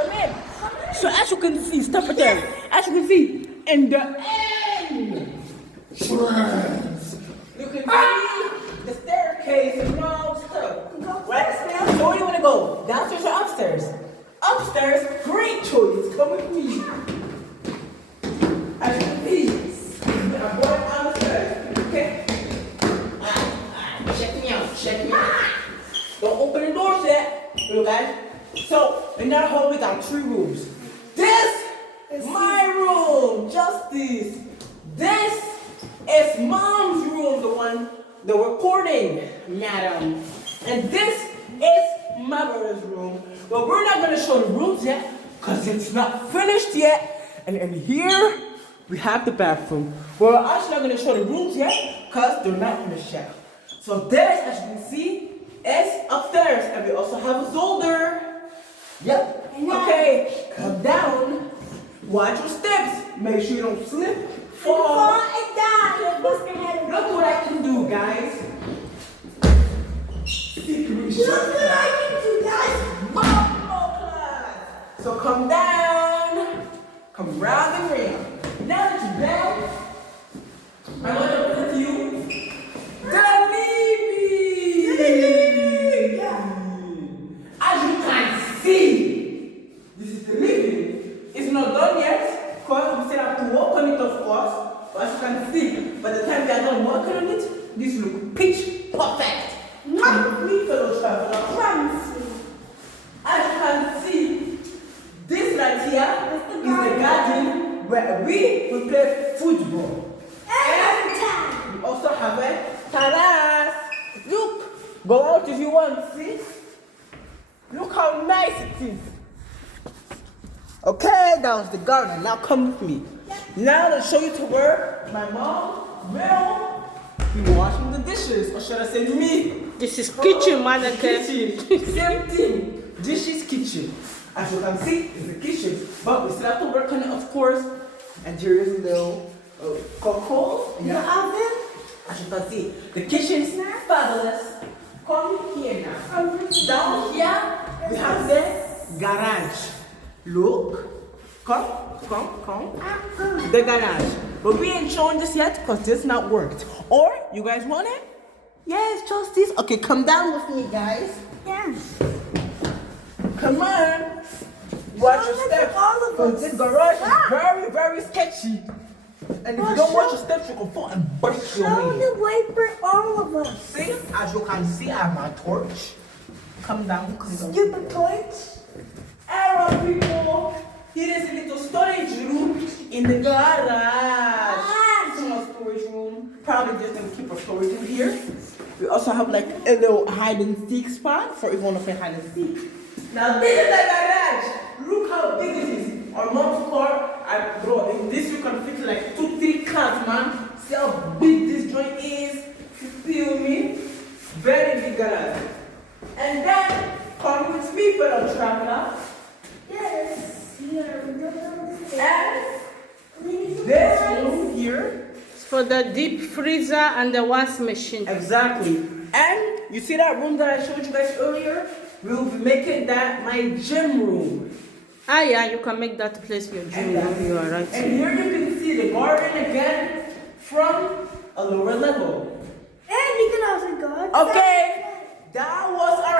come in. So as you can see, stop it there. As you can see, in the end, you can see the staircase and all stuff. Right? So where do you want to go? Downstairs or upstairs? Upstairs, great choice. Come with me. As you can see, I'm going on the stairs. Okay? Check me out. Check me out. Don't open the doors yet. You guys? So, in that home, we got 3 rooms. This is my room. Justice. This is mom's room, the one, the recording, madam. And this is my brother's room. But we're not going to show the rooms yet because it's not finished yet. And in here, we have the bathroom. We're actually not going to show the rooms yet because they're not finished yet. So this, as you can see, is upstairs. And we also have a zolder. Yep. Okay, come down. Watch your steps. Make sure you don't slip, fall, and die. Look what I can do, guys. Look what I can do, guys. Mambo class. So come down, come round and round. Now that you're down, I want to present to you the living. As you can see, this is the living. It's not done yet, because we still have to work on it, of course. But as you can see, by the time we are done working on it, this looks pitch perfect. Not me, fellow travelers. As you can see, this right here is the garden where we will play football. And we also have a terrace. Look, go out if you want, see? Look how nice it is. Okay, that was the garden. Now come with me. Now let's show you to where my mom will be washing the dishes. Or should I say me? This is kitchen, man. Kitchen. Same thing. This is kitchen. As you can see, it's the kitchen. But we still have to work on it, of course. And there is no cocoa in the oven. As you can see, the kitchen is fabulous. Come here now. Down here, we have the garage. Look. Come. The garage. But we ain't showing this yet because this not worked. Or, you guys want it? Yes, just this. Okay, come down with me, guys. Yes. Come on. Watch your steps. Because this garage is very, very sketchy. And if you don't watch your steps, you can fall and burst your Show way. the way for all of us. See, as you can see, I have my torch. Come down. Stupid torch. Arrow, people. Here is a little storage room in the garage. Small storage room. Probably just gonna keep our storage in here. We also have like a little hide and seek spot for if you want to play hide and seek. Now this is the garage. Look how big it is. Our mom's car, bro, in this you can fit like 2-3 cars, man. See how big this joint is. You feel me? Very big garage. And then come with me, fellow traveler. Yes. And this room here. For the deep freezer and the washing machine. Exactly. And you see that room that I showed you guys earlier? We'll be making that my gym room. Ah, yeah, you can make that place your gym room. You are right. And here you can see the garden again from a lower level. And you can also go outside. Okay, that was our